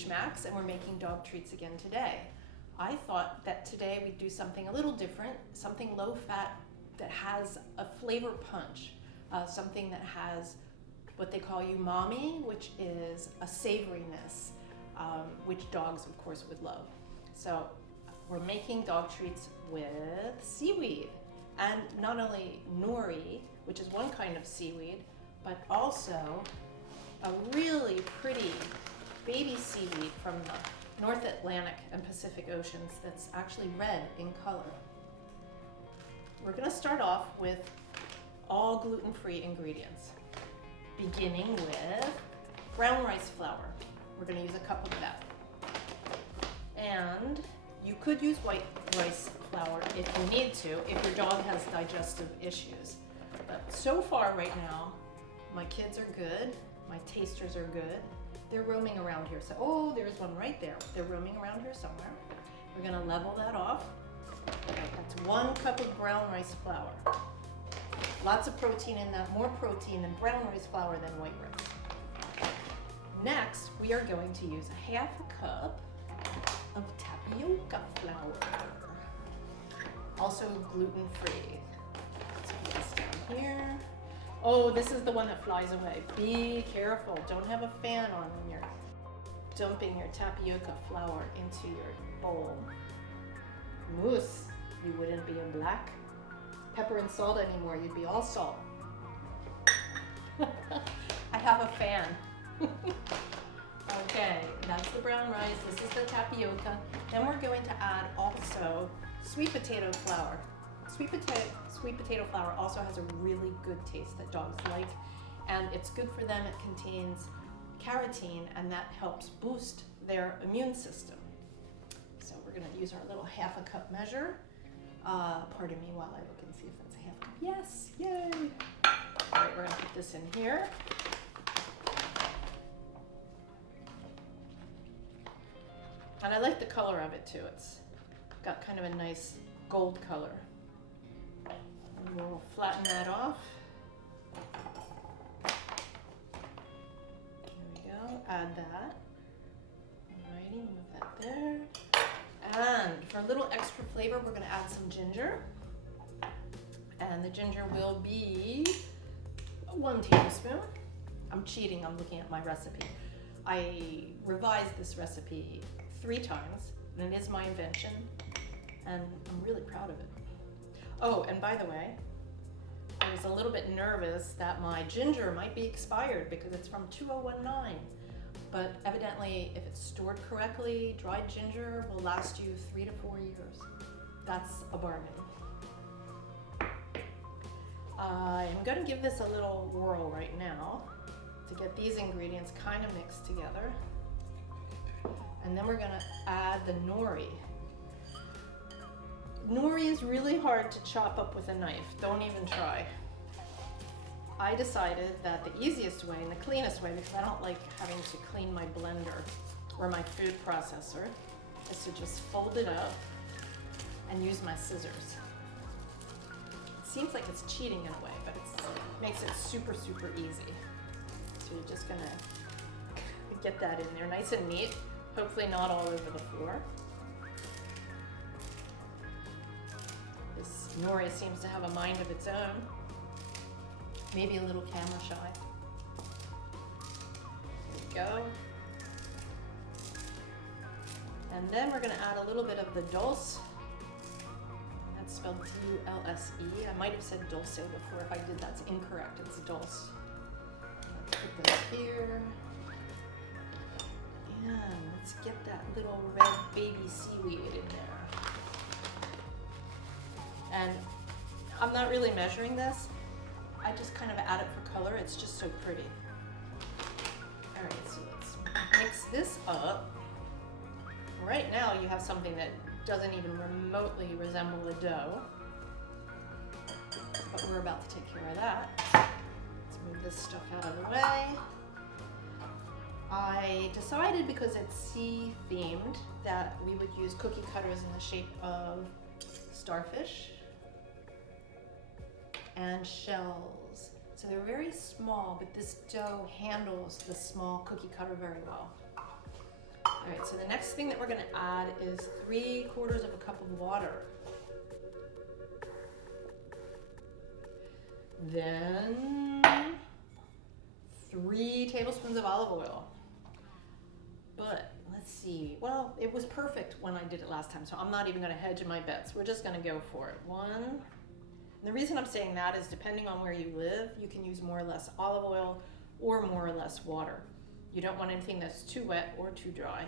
Schmacks, and we're making dog treats again today. I thought that today we'd do something a little different, something low fat that has a flavor punch, something that has what they call umami, which is a savoriness, which dogs of course would love. So we're making dog treats with seaweed, and not only nori, which is one kind of seaweed, but also a really pretty baby seaweed from the North Atlantic and Pacific Oceans that's actually red in color. We're going to start off with all gluten-free ingredients, beginning with brown rice flour. We're going to use a cup of that. And you could use white rice flour if you need to, if your dog has digestive issues. But so far right now, my kids are good, my tasters are good. They're roaming around here. So, oh, there's one right there. They're roaming around here somewhere. We're gonna level that off. Okay, that's 1 cup of brown rice flour. Lots of protein in that, more protein in brown rice flour than white rice. Next, we are going to use a 1/2 cup of tapioca flour. Also gluten-free. Let's put this down here. Oh, this is the one that flies away. Be careful. Don't have a fan on when you're dumping your tapioca flour into your bowl. Mousse, you wouldn't be in black pepper and salt anymore. You'd be all salt. I have a fan. Okay, that's the brown rice. This is the tapioca. Then we're going to add also sweet potato flour. Sweet potato flour also has a really good taste that dogs like, and it's good for them. It contains carotene, and that helps boost their immune system. So we're going to use our little 1/2 cup measure. Pardon me while I look and see if that's a 1/2 cup. Yes, yay! All right, we're going to put this in here. And I like the color of it too. It's got kind of a nice gold color. And we'll flatten that off. There we go, add that. Alrighty, move that there. And for a little extra flavor, we're gonna add some ginger. And the ginger will be 1 tablespoon. I'm cheating, I'm looking at my recipe. I revised this recipe 3 times, and it is my invention, and I'm really proud of it. Oh, and by the way, I was a little bit nervous that my ginger might be expired because it's from 2019, but evidently if it's stored correctly, dried ginger will last you 3 to 4 years. That's a bargain. I'm gonna give this a little whirl right now to get these ingredients kind of mixed together. And then we're gonna add the nori. Nori is really hard to chop up with a knife. Don't even try. I decided that the easiest way and the cleanest way, because I don't like having to clean my blender or my food processor, is to just fold it up and use my scissors. It seems like it's cheating in a way, but it makes it super, super easy. So you're just gonna get that in there nice and neat. Hopefully not all over the floor. This nori seems to have a mind of its own. Maybe a little camera shy. There we go. And then we're gonna add a little bit of the dulse. That's spelled D-U-L-S-E. I might have said dulce before. If I did, that's incorrect. It's dulce. Let's put this here. And let's get that little red baby seaweed in there. And I'm not really measuring this. I just kind of add it for color. It's just so pretty. All right, so let's mix this up. Right now you have something that doesn't even remotely resemble a dough, but we're about to take care of that. Let's move this stuff out of the way. I decided, because it's sea themed, that we would use cookie cutters in the shape of starfish and shells. So they're very small, but this dough handles the small cookie cutter very well. All right, so the next thing that we're gonna add is 3/4 of a cup of water. Then 3 tablespoons of olive oil. But let's see, well, it was perfect when I did it last time, so I'm not even gonna hedge my bets. We're just gonna go for it. 1. And the reason I'm saying that is depending on where you live, you can use more or less olive oil or more or less water. You don't want anything that's too wet or too dry.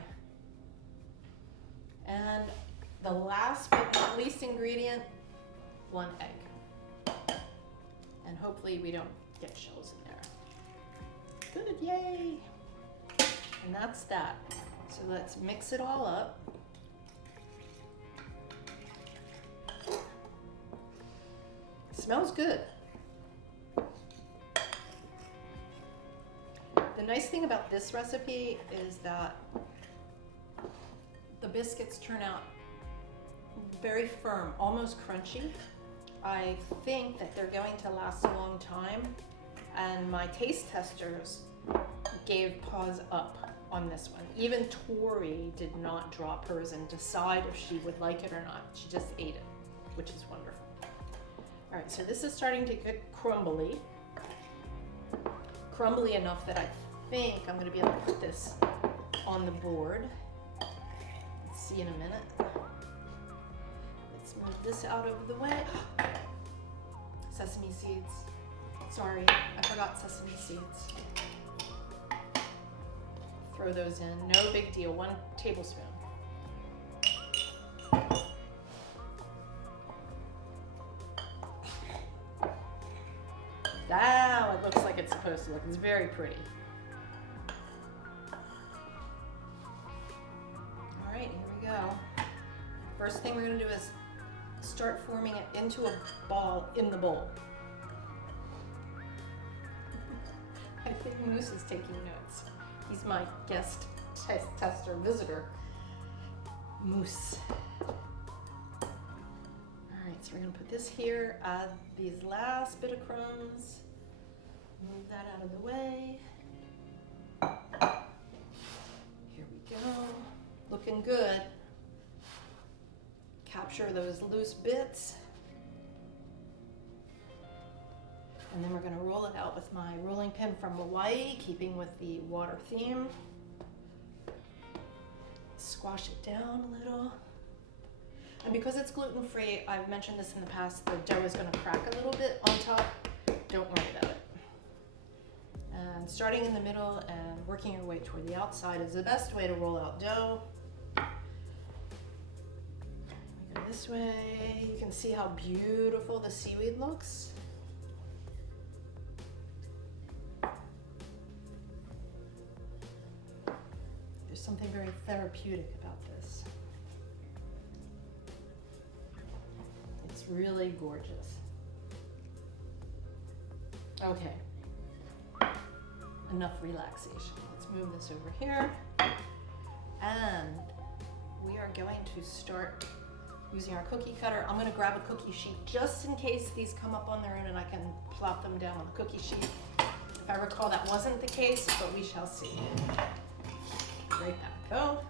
And the last but not least ingredient, 1 egg. And hopefully we don't get shells in there. Good, yay! And that's that. So let's mix it all up. Smells good. The nice thing about this recipe is that the biscuits turn out very firm, almost crunchy. I think that they're going to last a long time, and my taste testers gave paws up on this one. Even Tori did not drop hers and decide if she would like it or not. She just ate it, which is wonderful. All right, so this is starting to get crumbly. Crumbly enough that I think I'm gonna be able to put this on the board. Let's see in a minute. Let's move this out of the way. Sesame seeds. Sorry, I forgot sesame seeds. Throw those in, no big deal, 1 tablespoon. Now it looks like it's supposed to look. It's very pretty. All right, here we go. First thing we're gonna do is start forming it into a ball in the bowl. I think Moose is taking notes. He's my guest tester visitor. Moose. All right, so we're gonna put this here, add these last bit of crumbs, move that out of the way. Here we go, looking good. Capture those loose bits. And then we're gonna roll it out with my rolling pin from Hawaii, keeping with the water theme. Squash it down a little. And because it's gluten-free, I've mentioned this in the past, the dough is gonna crack a little bit on top. Don't worry about it. And starting in the middle and working your way toward the outside is the best way to roll out dough. We go this way. You can see how beautiful the seaweed looks. There's something very therapeutic about this. It's really gorgeous. Okay, enough relaxation. Let's move this over here. And we are going to start using our cookie cutter. I'm gonna grab a cookie sheet just in case these come up on their own and I can plop them down on the cookie sheet. If I recall, that wasn't the case, but we shall see. Right back, go.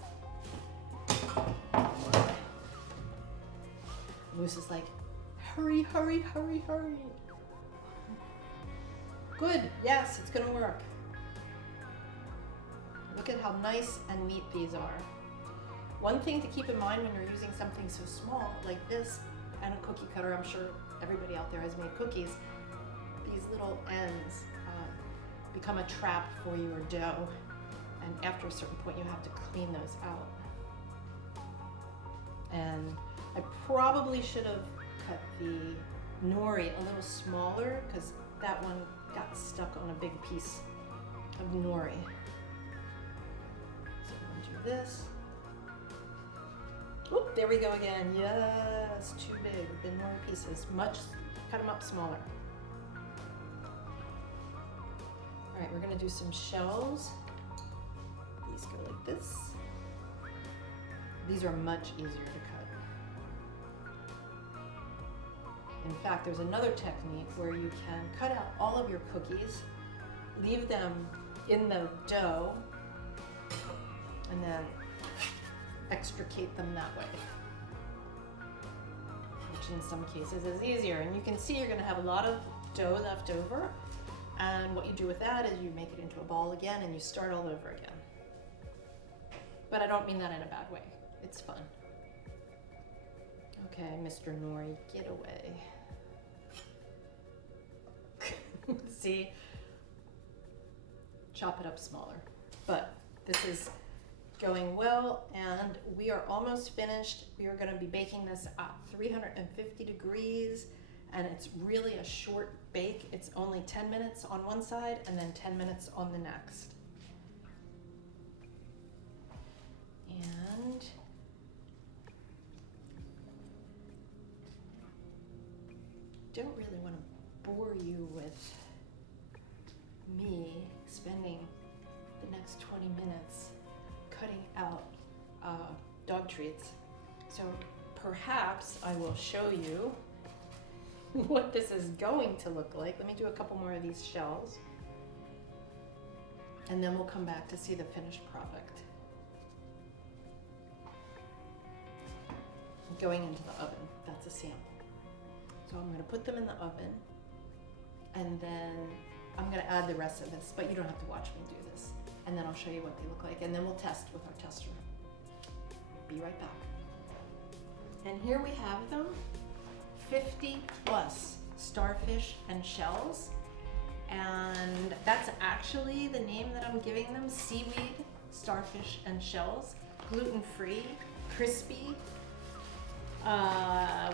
Moose is like, hurry, hurry, hurry, hurry. Good, yes, it's gonna work. Look at how nice and neat these are. One thing to keep in mind when you're using something so small like this and a cookie cutter, I'm sure everybody out there has made cookies, these little ends become a trap for your dough. And after a certain point, you have to clean those out. And I probably should have cut the nori a little smaller because that one got stuck on a big piece of nori. So we're gonna do this. Oop, there we go again. Yes, too big. The nori pieces, cut them up smaller. All right, we're gonna do some shells. These go like this. These are much easier to cut. In fact, there's another technique where you can cut out all of your cookies, leave them in the dough, and then extricate them that way, which in some cases is easier. And you can see you're gonna have a lot of dough left over, and what you do with that is you make it into a ball again and you start all over again. But I don't mean that in a bad way. It's fun. Okay, Mr. Nori, get away. See? Chop it up smaller. But this is going well, and we are almost finished. We are gonna be baking this at 350 degrees, and it's really a short bake. It's only 10 minutes on one side and then 10 minutes on the next. And don't really want to bore you with me spending the next 20 minutes cutting out dog treats. So perhaps I will show you what this is going to look like. Let me do a couple more of these shells, and then we'll come back to see the finished product. Going into the oven, that's a sample. So I'm gonna put them in the oven, and then I'm gonna add the rest of this, but you don't have to watch me do this. And then I'll show you what they look like, and then we'll test with our tester. Be right back. And here we have them, 50 plus starfish and shells. And that's actually the name that I'm giving them, seaweed, starfish and shells, gluten-free, crispy.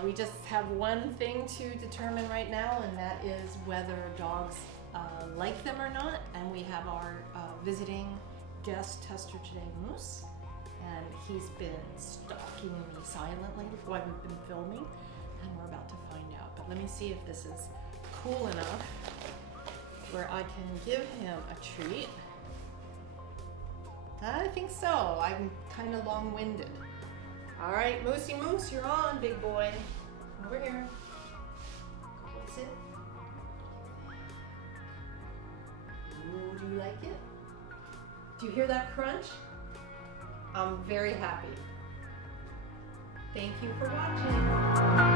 We just have one thing to determine right now, and that is whether dogs like them or not. And we have our visiting guest tester today, Moose, and he's been stalking me silently while we've been filming, and we're about to find out. But let me see if this is cool enough where I can give him a treat. I think so. I'm kind of long-winded. All right, Moosey Moose, you're on, big boy. Over here. What's it? Ooh, do you like it? Do you hear that crunch? I'm very happy. Thank you for watching.